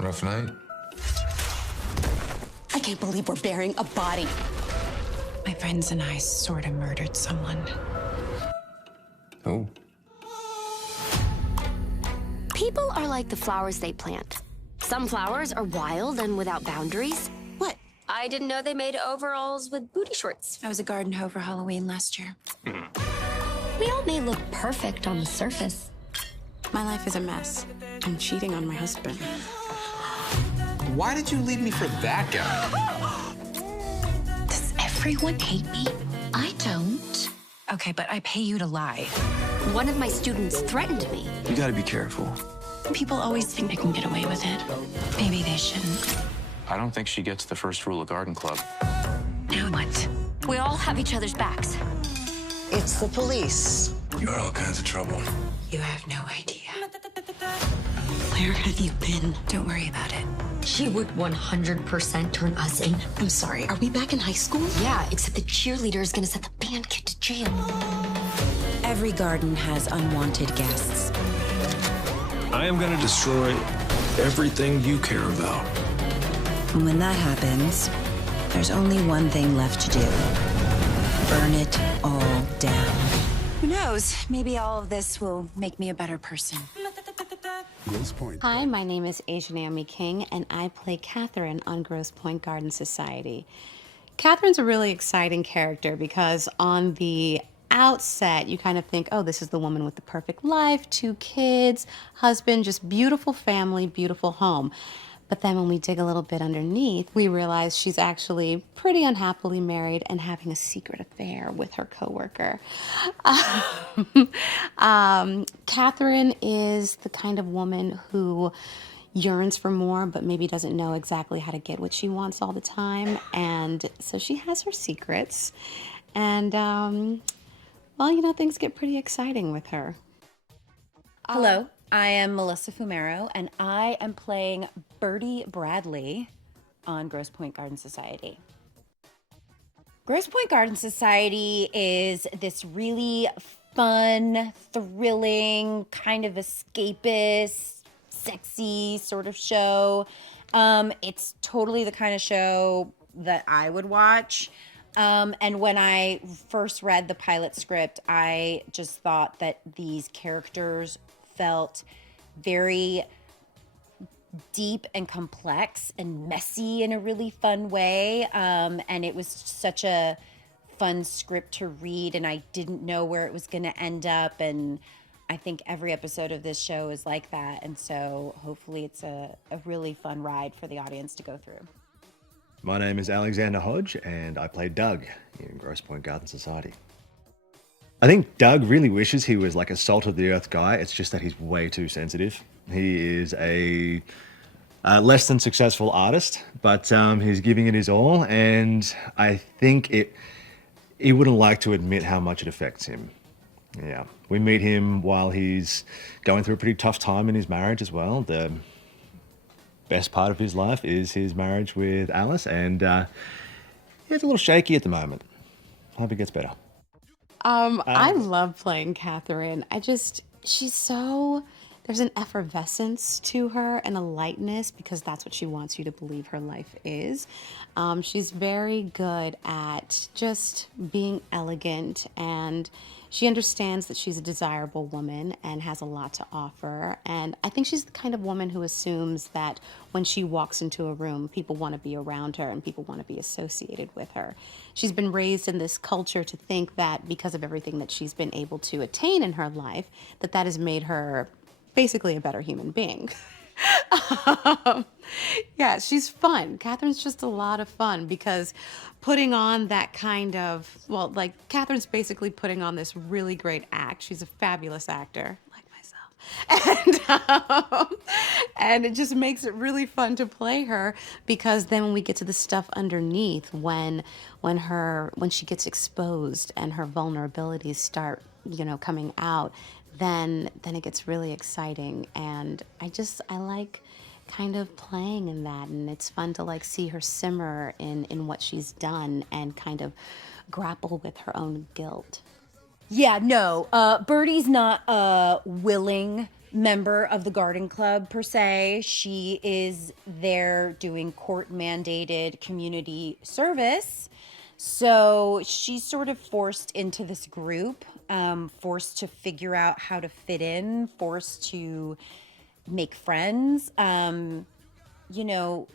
Rough night? I can't believe we're burying a body. My friends and I sort of murdered someone. Oh. People are like the flowers they plant. Some flowers are wild and without boundaries. What? I didn't know they made overalls with booty shorts. I was a garden hoe for Halloween last year. We all may look perfect on the surface. My life is a mess. I'm cheating on my husband. Why did you leave me for that guy? Does everyone hate me? I don't. Okay, but I pay you to lie. One of my students threatened me. You gotta be careful. People always think they can get away with it. Maybe they shouldn't. I don't think she gets the first rule of garden club. Now what? We all have each other's backs. It's the police. You got all kinds of trouble. You have no idea. Where have you been? Don't worry about it. She would 100% turn us in. I'm sorry, are we back in high school? Yeah, except the cheerleader is gonna send the band kid to jail. Every garden has unwanted guests. I am going to destroy everything you care about. And when that happens, there's only one thing left to do. Burn it all down. Who knows? Maybe all of this will make me a better person. Grosse Pointe. Hi, my name is Asia Naomi King, and I play Catherine on Grosse Pointe Garden Society. Catherine's a really exciting character because on the outset, you kind of think, oh, this is the woman with the perfect life, 2 kids, husband, just beautiful family, beautiful home. But then when we dig a little bit underneath, we realize she's actually pretty unhappily married and having a secret affair with her coworker. Catherine is the kind of woman who yearns for more, but maybe doesn't know exactly how to get what she wants all the time. And so she has her secrets. And, well, you know, things get pretty exciting with her. Hello, I am Melissa Fumero, and I am playing Birdie Bradley on Grosse Pointe Garden Society. Grosse Pointe Garden Society is this really fun, thrilling, kind of escapist, sexy sort of show. It's totally the kind of show that I would watch. And when I first read the pilot script, I just thought that these characters felt very deep and complex and messy in a really fun way. And it was such a fun script to read, and I didn't know where it was going to end up. And I think every episode of this show is like that. And so hopefully it's a really fun ride for the audience to go through. My name is Alexander Hodge, and I play Doug in Grosse Pointe Garden Society. I think Doug really wishes he was like a salt-of-the-earth guy. It's just that he's way too sensitive. He is a less than successful artist, but he's giving it his all, and I think he wouldn't like to admit how much it affects him. Yeah, we meet him while he's going through a pretty tough time in his marriage as well. The best part of his life is his marriage with Alice, and he's a little shaky at the moment. Hope it gets better. I love playing Catherine. She's so, there's an effervescence to her and a lightness because that's what she wants you to believe her life is. She's very good at just being elegant, and she understands that she's a desirable woman and has a lot to offer. And I think she's the kind of woman who assumes that when she walks into a room, people want to be around her and people want to be associated with her. She's been raised in this culture to think that because of everything that she's been able to attain in her life, that has made her basically a better human being. Yeah, she's fun. Catherine's just a lot of fun because putting on that kind of, well, like Catherine's basically putting on this really great act. She's a fabulous actor, like myself. And it just makes it really fun to play her because then when we get to the stuff underneath, when she gets exposed and her vulnerabilities start, coming out, then it gets really exciting. And I like kind of playing in that, and it's fun to like see her simmer in what she's done and kind of grapple with her own guilt. Yeah, no. Birdie's not a willing member of the garden club per se. She is there doing court-mandated community service. So she's sort of forced into this group, forced to figure out how to fit in, forced to make friends. You know,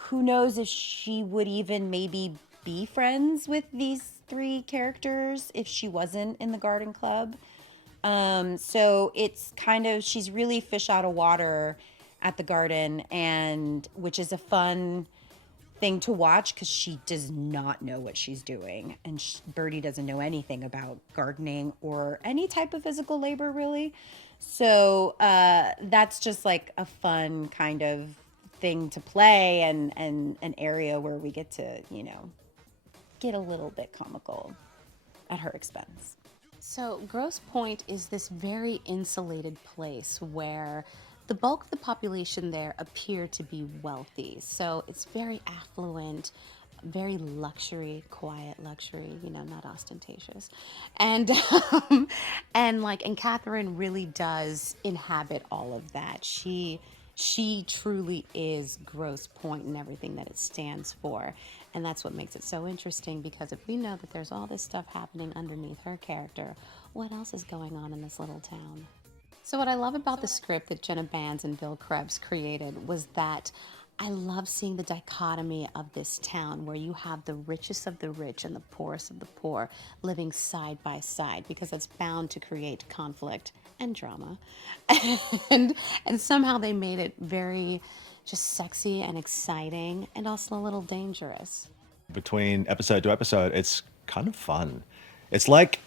who knows if she would even maybe be friends with these three characters if she wasn't in the garden club. So it's kind of, she's really fish out of water at the garden, and which is a fun thing to watch because she does not know what she's doing, and Birdie doesn't know anything about gardening or any type of physical labor really. So that's just like a fun kind of thing to play, and an area where we get to, you know, get a little bit comical at her expense. So Grosse Pointe is this very insulated place where the bulk of the population there appear to be wealthy. So it's very affluent, very luxury, quiet luxury, you know, not ostentatious. And and Catherine really does inhabit all of that. She truly is Grosse Pointe and everything that it stands for. And that's what makes it so interesting, because if we know that there's all this stuff happening underneath her character, what else is going on in this little town? So what I love about the script that Jenna Bans and Bill Krebs created was that I love seeing the dichotomy of this town where you have the richest of the rich and the poorest of the poor living side by side, because that's bound to create conflict and drama. and somehow they made it very just sexy and exciting, and also a little dangerous. Between episode to episode, it's kind of fun. It's like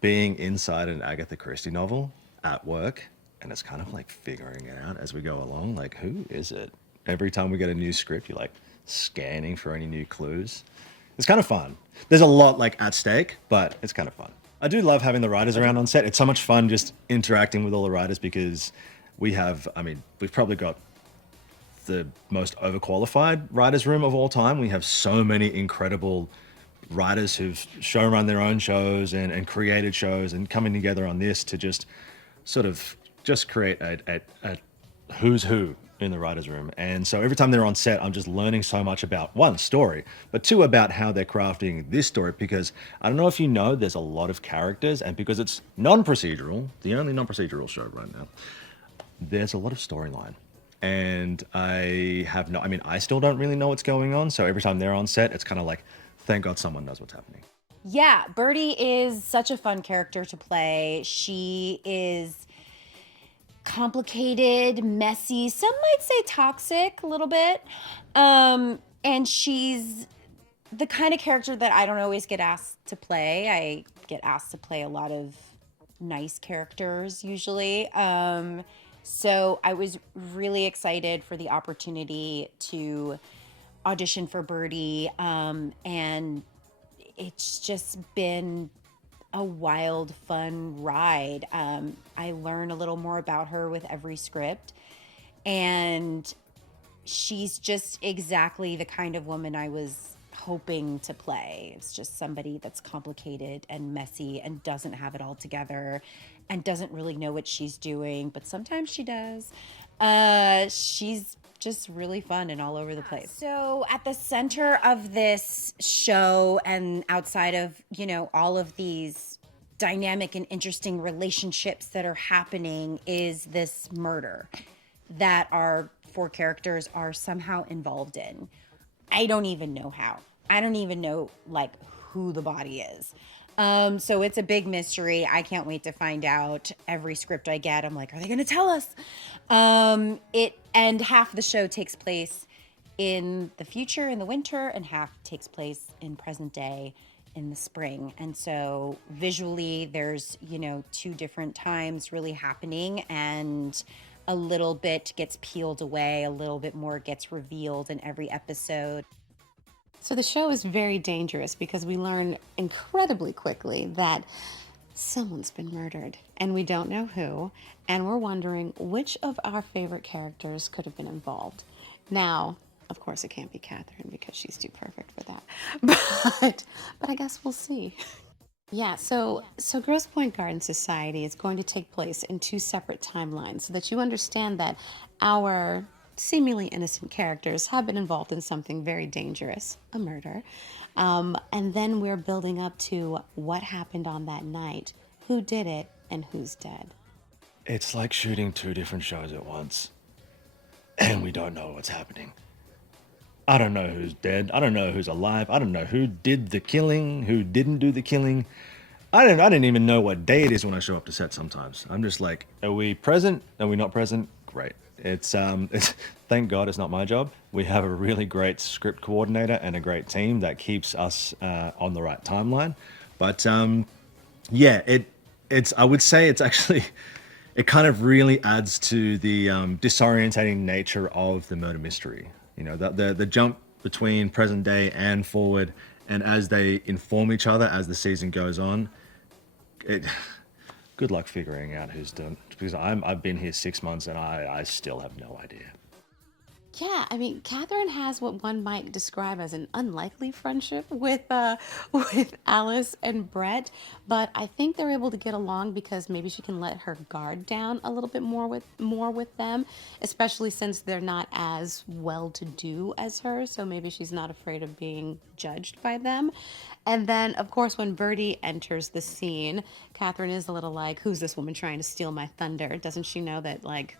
being inside an Agatha Christie novel at work, and it's kind of like figuring it out as we go along. Like, who is it? Every time we get a new script, you're like scanning for any new clues. It's kind of fun. There's a lot like at stake, but it's kind of fun. I do love having the writers around on set. It's so much fun just interacting with all the writers, because we've probably got the most overqualified writers room of all time. We have so many incredible writers who've showrun their own shows and created shows, and coming together on this to just sort of just create a who's who in the writer's room. And so every time they're on set, I'm just learning so much about, one, story, but two, about how they're crafting this story, because I don't know if you know, there's a lot of characters, and because it's non-procedural, the only non-procedural show right now, there's a lot of storyline. And I still don't really know what's going on. So every time they're on set, it's kind of like, thank God someone knows what's happening. Yeah, Birdie is such a fun character to play. She is complicated, messy, some might say toxic a little bit. And she's the kind of character that I don't always get asked to play. I get asked to play a lot of nice characters usually. So I was really excited for the opportunity to audition for Birdie. And it's just been a wild, fun ride. I learn a little more about her with every script, and she's just exactly the kind of woman I was hoping to play. It's just somebody that's complicated and messy and doesn't have it all together and doesn't really know what she's doing, but sometimes she does. She's just really fun and all over the place. So at the center of this show, and outside of, you know, all of these dynamic and interesting relationships that are happening, is this murder that our four characters are somehow involved in. I don't even know how. I don't even know like who the body is. So it's a big mystery. I can't wait to find out. Every script I get, I'm like, are they going to tell us? And half the show takes place in the future, in the winter, and half takes place in present day, in the spring. And so visually, there's, you know, two different times really happening, and a little bit gets peeled away, a little bit more gets revealed in every episode. So the show is very dangerous because we learn incredibly quickly that someone's been murdered, and we don't know who, and we're wondering which of our favorite characters could have been involved. Now, of course, it can't be Catherine because she's too perfect for that, but I guess we'll see. Yeah, so Grosse Pointe Garden Society is going to take place in two separate timelines so that you understand that our seemingly innocent characters have been involved in something very dangerous, a murder. And then we're building up to what happened on that night, who did it, and who's dead. It's like shooting two different shows at once, and we don't know what's happening. I don't know who's dead. I don't know who's alive. I don't know who did the killing, who didn't do the killing. I didn't even know what day it is when I show up to set sometimes. I'm just like, are we present? Are we not present? Great. It's thank God it's not my job. We have a really great script coordinator and a great team that keeps us on the right timeline. But yeah, it's I would say it's actually it kind of really adds to the disorientating nature of the murder mystery. You know, the jump between present day and forward, and as they inform each other as the season goes on, good luck figuring out who's done. Because I've been here 6 months and I still have no idea. Yeah, I mean, Catherine has what one might describe as an unlikely friendship with with Alice and Brett, but I think they're able to get along because maybe she can let her guard down a little bit more with them, especially since they're not as well-to-do as her, so maybe she's not afraid of being judged by them. And then, of course, when Birdie enters the scene, Catherine is a little like, "Who's this woman trying to steal my thunder? Doesn't she know that, like,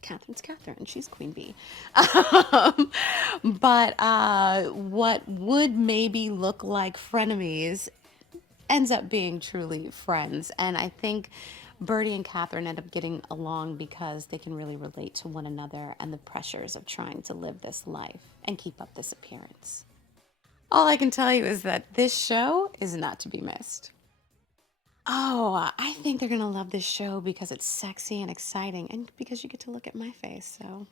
Catherine's Catherine, she's Queen Bee." But what would maybe look like frenemies ends up being truly friends. And I think Birdie and Catherine end up getting along because they can really relate to one another and the pressures of trying to live this life and keep up this appearance. All I can tell you is that this show is not to be missed. Oh, I think they're going to love this show because it's sexy and exciting and because you get to look at my face, so